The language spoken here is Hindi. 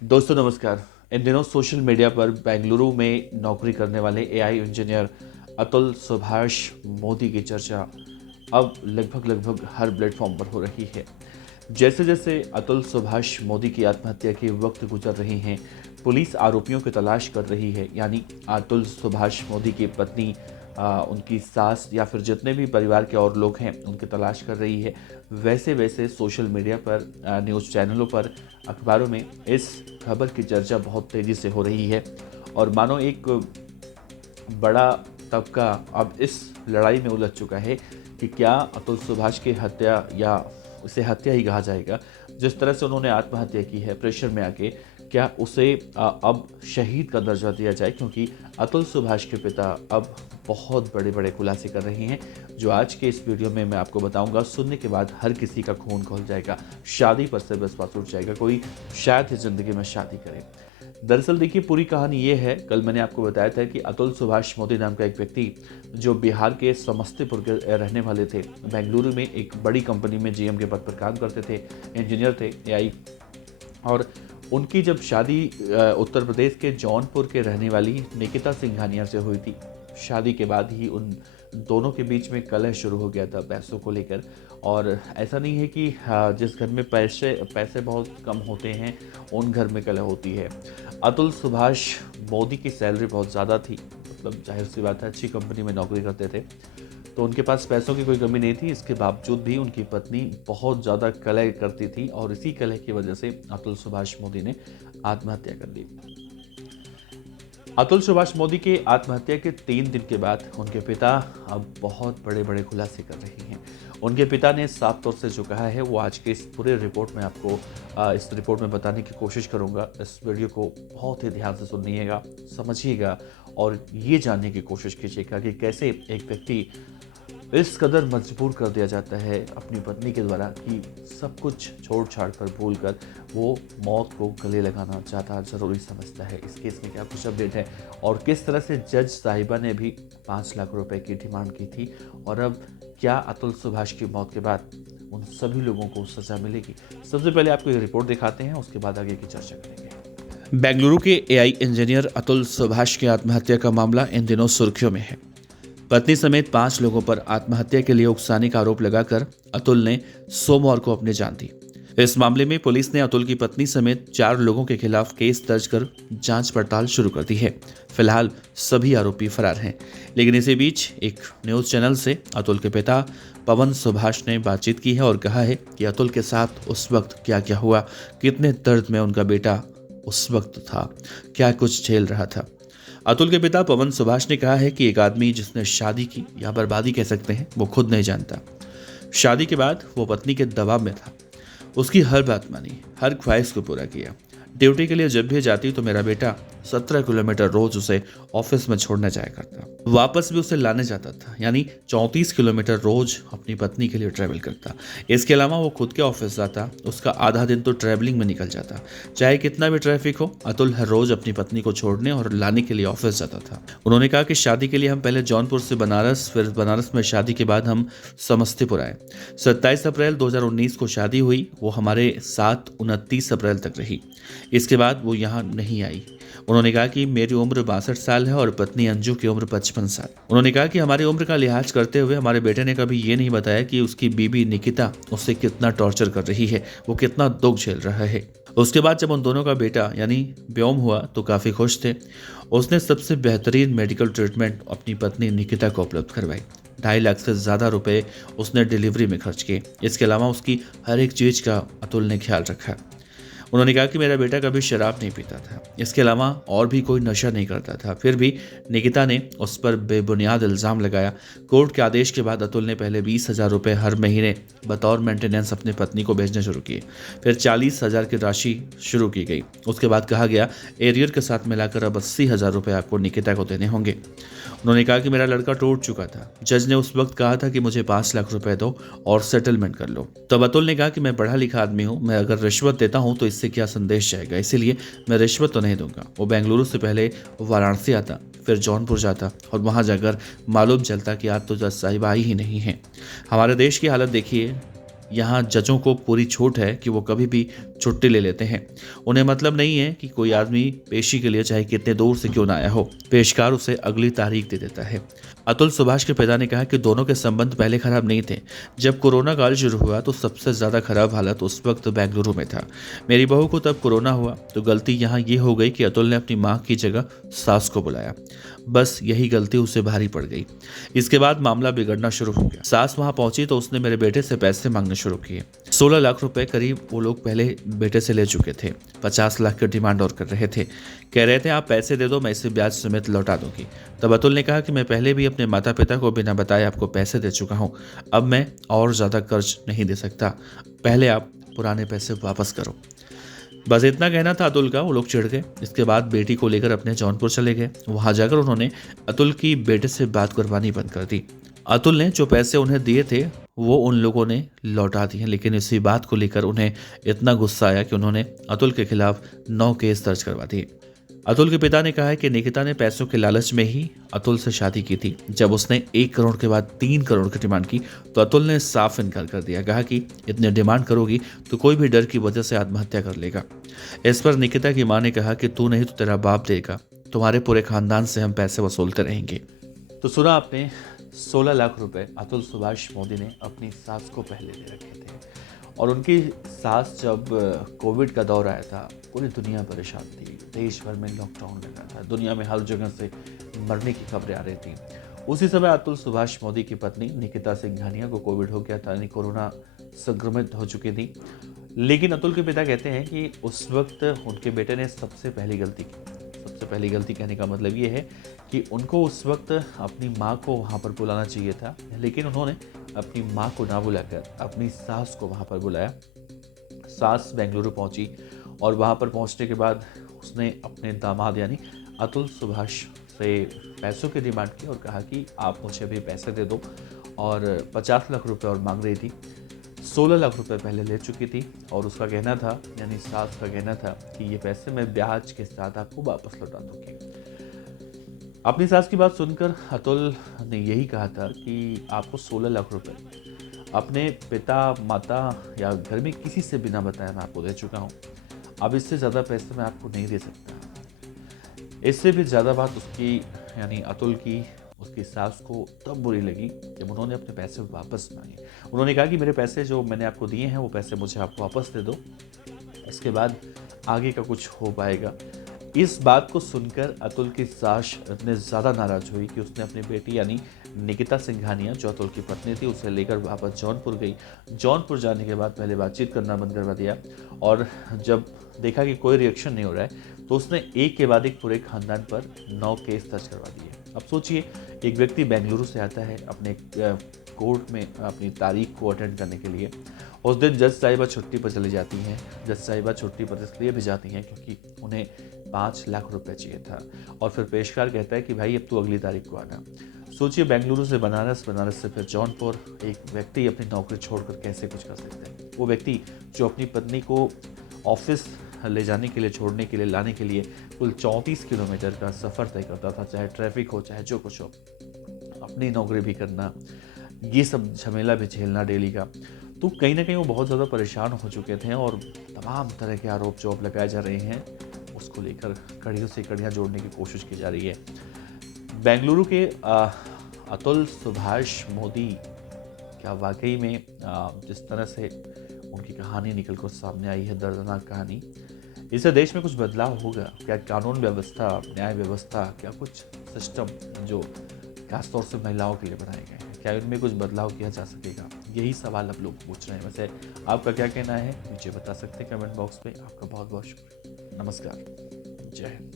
दोस्तों नमस्कार। इन दिनों सोशल मीडिया पर बेंगलुरु में नौकरी करने वाले एआई इंजीनियर अतुल सुभाष मोदी की चर्चा अब लगभग हर प्लेटफॉर्म पर हो रही है। जैसे जैसे अतुल सुभाष मोदी की आत्महत्या के वक्त गुजर रहे हैं, पुलिस आरोपियों की तलाश कर रही है। यानी अतुल सुभाष मोदी की पत्नी, उनकी सास या फिर जितने भी परिवार के और लोग हैं उनकी तलाश कर रही है। वैसे वैसे सोशल मीडिया पर, न्यूज़ चैनलों पर, अखबारों में इस खबर की चर्चा बहुत तेज़ी से हो रही है। और मानो एक बड़ा तबका अब इस लड़ाई में उलझ चुका है कि क्या अतुल सुभाष की हत्या, या उसे हत्या ही कहा जाएगा, जिस तरह से उन्होंने आत्महत्या की है प्रेशर में आके, क्या उसे अब शहीद का दर्जा दिया जाए? क्योंकि अतुल सुभाष के पिता अब बहुत बड़े बड़े खुलासे कर रहे हैं, जो आज के इस वीडियो में मैं आपको बताऊंगा। सुनने के बाद हर किसी का खून खौल जाएगा, शादी पर से विश्वास उठ जाएगा, कोई शायद इस जिंदगी में शादी करे। दरअसल देखिए, पूरी कहानी ये है। कल मैंने आपको बताया था कि अतुल सुभाष मोदी नाम का एक व्यक्ति, जो बिहार के समस्तीपुर के रहने वाले थे, बेंगलुरु में एक बड़ी कंपनी में जीएम के पद पर काम करते थे, इंजीनियर थे एआई। और उनकी जब शादी उत्तर प्रदेश के जौनपुर के रहने वाली निकिता सिंघानिया से हुई थी। शादी के बाद ही उन दोनों के बीच में कलह शुरू हो गया था पैसों को लेकर। और ऐसा नहीं है कि जिस घर में पैसे पैसे बहुत कम होते हैं उन घर में कलह होती है। अतुल सुभाष मोदी की सैलरी बहुत ज़्यादा थी, मतलब जाहिर सी बात है, अच्छी कंपनी में नौकरी करते थे, तो उनके पास पैसों की कोई कमी नहीं थी। इसके बावजूद भी उनकी पत्नी बहुत ज़्यादा कलह करती थी, और इसी कलह की वजह से अतुल सुभाष मोदी ने आत्महत्या कर ली। अतुल सुभाष मोदी के आत्महत्या के 3 दिन के बाद उनके पिता अब बहुत बड़े बड़े खुलासे कर रहे हैं। उनके पिता ने साफ तौर से जो कहा है वो आज के इस पूरे रिपोर्ट में आपको इस रिपोर्ट में बताने की कोशिश करूंगा। इस वीडियो को बहुत ही ध्यान से सुनिएगा, समझिएगा, और ये जानने की कोशिश कीजिएगा कि कैसे एक व्यक्ति इस कदर मजबूर कर दिया जाता है अपनी पत्नी के द्वारा कि सब कुछ छोड़ छाड़ कर, भूल कर वो मौत को गले लगाना ज़्यादा ज़रूरी समझता है। इस केस में क्या कुछ अपडेट है, और किस तरह से जज साहिबा ने भी 5 लाख रुपए की डिमांड की थी, और अब क्या अतुल सुभाष की मौत के बाद उन सभी लोगों को सज़ा मिलेगी? सबसे पहले आपको ये रिपोर्ट दिखाते हैं, उसके बाद आगे की चर्चा करेंगे। बेंगलुरु के एआई इंजीनियर अतुल सुभाष की आत्महत्या का मामला इन दिनों सुर्खियों में है। पत्नी समेत 5 लोगों पर आत्महत्या के लिए उकसाने का आरोप लगाकर अतुल ने सोमवार को अपनी जान दी। इस मामले में पुलिस ने अतुल की पत्नी समेत 4 लोगों के खिलाफ केस दर्ज कर जांच पड़ताल शुरू कर दी है। फिलहाल सभी आरोपी फरार हैं, लेकिन इसी बीच एक न्यूज चैनल से अतुल के पिता पवन सुभाष ने बातचीत की है और कहा है कि अतुल के साथ उस वक्त क्या क्या हुआ, कितने दर्द में उनका बेटा उस वक्त था, क्या कुछ झेल रहा था। अतुल के पिता पवन सुभाष ने कहा है कि एक आदमी जिसने शादी की, या बर्बादी कह सकते हैं, वो खुद नहीं जानता। शादी के बाद वो पत्नी के दबाव में था, उसकी हर बात मानी, हर ख्वाहिश को पूरा किया। ड्यूटी के लिए जब भी जाती तो मेरा बेटा 17 किलोमीटर रोज उसे ऑफिस में छोड़ने जाया करता, वापस भी उसे लाने जाता था, यानी 34 किलोमीटर रोज अपनी पत्नी के लिए ट्रैवल करता। इसके अलावा वो खुद के ऑफिस जाता, उसका आधा दिन तो ट्रैवलिंग में निकल जाता। चाहे कितना भी ट्रैफिक हो, अतुल हर रोज अपनी पत्नी को छोड़ने और लाने के लिए ऑफिस जाता था। उन्होंने कहा कि शादी के लिए हम पहले जौनपुर से बनारस, फिर बनारस में शादी के बाद हम समस्तीपुर आए। 27 अप्रैल 2019 को शादी हुई, वो हमारे साथ 29 अप्रैल तक रही। इसके बाद वो यहाँ नहीं आई। उन्होंने कहा कि मेरी उम्र 62 साल है और पत्नी अंजू की उम्र 55 साल। उन्होंने कहा कि हमारी उम्र का लिहाज करते हुए हमारे बेटे ने कभी ये नहीं बताया कि उसकी बीबी निकिता उससे कितना टॉर्चर कर रही है, वो कितना दुख झेल रहा है। उसके बाद जब उन दोनों का बेटा यानी व्योम हुआ तो काफ़ी खुश थे। उसने सबसे बेहतरीन मेडिकल ट्रीटमेंट अपनी पत्नी निकिता को उपलब्ध करवाई। 2.5 लाख से ज़्यादा रुपए उसने डिलीवरी में खर्च किए। इसके अलावा उसकी हर एक चीज़ का अतुल ने ख्याल रखा। उन्होंने कहा कि मेरा बेटा कभी शराब नहीं पीता था, इसके अलावा और भी कोई नशा नहीं करता था। फिर भी निकिता ने उस पर बेबुनियाद इल्ज़ाम लगाया। कोर्ट के आदेश के बाद अतुल ने पहले 20,000 रुपये हर महीने बतौर मेंटेनेंस अपनी पत्नी को भेजना शुरू किए। फिर 40,000 की राशि शुरू की गई। उसके बाद कहा गया एरियर के साथ मिलाकर अब 80,000 रुपये आपको निकिता को देने होंगे। उन्होंने कहा कि मेरा लड़का टूट चुका था। जज ने उस वक्त कहा था कि मुझे 5 लाख रुपए दो और सेटलमेंट कर लो। तब अतुल ने कहा कि मैं पढ़ा लिखा आदमी हूँ, मैं अगर रिश्वत देता हूँ तो इससे क्या संदेश जाएगा, इसीलिए मैं रिश्वत तो नहीं दूंगा। वो बेंगलुरु से पहले वाराणसी आता, फिर जौनपुर जाता और वहां जाकर मालूम चलता कि आज तो जज साहिब आई ही नहीं है। हमारे देश की हालत देखिए, यहाँ जजों को पूरी छूट है कि वो कभी भी छुट्टी ले लेते हैं। उन्हें मतलब नहीं है कि कोई आदमी पेशी के लिए चाहे कितने दूर से क्यों ना आया हो, पेशकार उसे अगली तारीख दे देता है। अतुल सुभाष के पिता ने कहा कि दोनों के संबंध पहले खराब नहीं थे। जब कोरोना काल शुरू हुआ तो सबसे ज़्यादा खराब हालत उस वक्त बेंगलुरु में था। मेरी बहू को तब कोरोना हुआ तो गलती यहाँ ये हो गई कि अतुल ने अपनी माँ की जगह सास को बुलाया। बस यही गलती उसे भारी पड़ गई। इसके बाद मामला बिगड़ना शुरू हो गया। सास वहां पहुंची तो उसने मेरे बेटे से पैसे मांगने शुरू किए। 16 लाख रुपए करीब वो लोग पहले बेटे से ले चुके थे। 50 लाख की डिमांड और कर रहे थे। कह रहे थे आप पैसे दे दो, मैं इसे ब्याज समेत लौटा दूंगी। तब अतुल ने कहा कि मैं पहले भी अपने माता पिता को बिना बताए आपको पैसे दे चुका हूं। अब मैं और ज्यादा कर्ज नहीं दे सकता। पहले आप पुराने पैसे वापस करो। बस इतना कहना था अतुल का। वो लोग चिढ़ गए। इसके बाद बेटी को लेकर अपने जौनपुर चले गए। वहां जाकर उन्होंने अतुल की बेटे से बात करवानी बंद कर दी। अतुल ने जो पैसे उन्हें दिए थे वो उन लोगों ने लौटा दिए, लेकिन इसी बात को लेकर उन्हें इतना गुस्सा आया कि उन्होंने अतुल के खिलाफ 9 केस दर्ज करवा दिए। अतुल के पिता ने कहा है कि निकिता ने पैसों के लालच में ही अतुल से शादी की थी। जब उसने 1 करोड़ के बाद 3 करोड़ की डिमांड की तो अतुल ने साफ इनकार कर दिया। कहा कि इतने डिमांड करोगी तो कोई भी डर की वजह से आत्महत्या कर लेगा। इस पर निकिता की मां ने कहा कि तू नहीं तो तेरा बाप देगा, तुम्हारे पूरे खानदान से हम पैसे वसूलते रहेंगे। तो सुना आपने, 16 लाख रुपए अतुल सुभाष मोदी ने अपनी सास को पहले दे रखे थे। और उनकी सास जब कोविड का दौर आया था, पूरी दुनिया परेशान थी। देश भर में लॉकडाउन लगा था। दुनिया में हर जगह से मरने की खबरें आ रही थी। उसी समय अतुल सुभाष मोदी की पत्नी निकिता सिंघानिया को कोविड हो गया था, यानी कोरोना संक्रमित हो चुकी थी। लेकिन अतुल के पिता कहते हैं कि उस वक्त उनके बेटे ने सबसे पहली गलती की। सबसे पहली गलती कहने का मतलब ये है कि उनको उस वक्त अपनी माँ को वहाँ पर बुलाना चाहिए था, लेकिन उन्होंने अपनी माँ को ना बुलाकर अपनी सास को वहाँ पर बुलाया। सास बेंगलुरु पहुँची और वहाँ पर पहुँचने के बाद उसने अपने दामाद यानी अतुल सुभाष से पैसों की डिमांड की और कहा कि आप मुझे अभी पैसे दे दो। और 50 लाख रुपए और मांग रही थी। 16 लाख रुपए पहले ले चुकी थी और उसका कहना था, यानी सास का कहना था कि ये पैसे मैं ब्याज के साथ आपको वापस लौटा दूंगी। अपनी सास की बात सुनकर अतुल ने यही कहा था कि आपको 16 लाख रुपए अपने पिता माता या घर में किसी से बिना बताए मैं आपको दे चुका हूँ। अब इससे ज़्यादा पैसे मैं आपको नहीं दे सकता। इससे भी ज़्यादा बात उसकी यानी अतुल की उसकी सास को तब बुरी लगी जब उन्होंने अपने पैसे वापस मांगे। उन्होंने कहा कि मेरे पैसे जो मैंने आपको दिए हैं वो पैसे मुझे आप वापस दे दो, इसके बाद आगे का कुछ हो पाएगा। इस बात को सुनकर अतुल की सास इतने ज़्यादा नाराज हुई कि उसने अपनी बेटी यानी निकिता सिंघानिया जो अतुल की पत्नी थी उसे लेकर वापस जौनपुर गई। जौनपुर जाने के बाद पहले बातचीत करना बंद करवा दिया और जब देखा कि कोई रिएक्शन नहीं हो रहा है तो उसने एक के बाद एक पूरे खानदान पर 9 केस दर्ज करवा दिए। अब सोचिए, एक व्यक्ति बेंगलुरु से आता है अपने कोर्ट में अपनी तारीख को अटेंड करने के लिए। उस दिन जज साहिबा छुट्टी पर चली जाती हैं। जज साहिबा छुट्टी पर इसलिए भी जाती हैं क्योंकि उन्हें 5 लाख रुपए चाहिए था। और फिर पेशकार कहता है कि भाई अब तू अगली तारीख को आना। सोचिए, बेंगलुरु से बनारस, बनारस से फिर जौनपुर, एक व्यक्ति अपनी नौकरी छोड़कर कैसे कुछ कर सकता है। वो व्यक्ति जो अपनी पत्नी को ऑफिस ले जाने के लिए, छोड़ने के लिए, लाने के लिए कुल 34 किलोमीटर का सफ़र तय करता था, चाहे ट्रैफिक हो चाहे जो कुछ हो। अपनी नौकरी भी करना, ये सब झमेला भी झेलना डेली का। तो कहीं ना कहीं वो बहुत ज़्यादा परेशान हो चुके थे और तमाम तरह के आरोप जो अब लगाए जा रहे हैं उसको लेकर कड़ियों से कड़ियाँ जोड़ने की कोशिश की जा रही है। बेंगलुरु के अतुल सुभाष मोदी क्या वाकई में जिस तरह से उनकी कहानी निकल कर सामने आई है, दर्दनाक कहानी, इससे देश में कुछ बदलाव होगा क्या? कानून व्यवस्था, न्याय व्यवस्था, क्या कुछ सिस्टम जो खासतौर से महिलाओं के लिए बनाए गए हैं, क्या इनमें कुछ बदलाव किया जा सकेगा? यही सवाल अब लोग पूछ रहे हैं। वैसे आपका क्या कहना है मुझे बता सकते हैं कमेंट बॉक्स में। आपका बहुत बहुत शुक्रिया। नमस्कार। जय हिंद।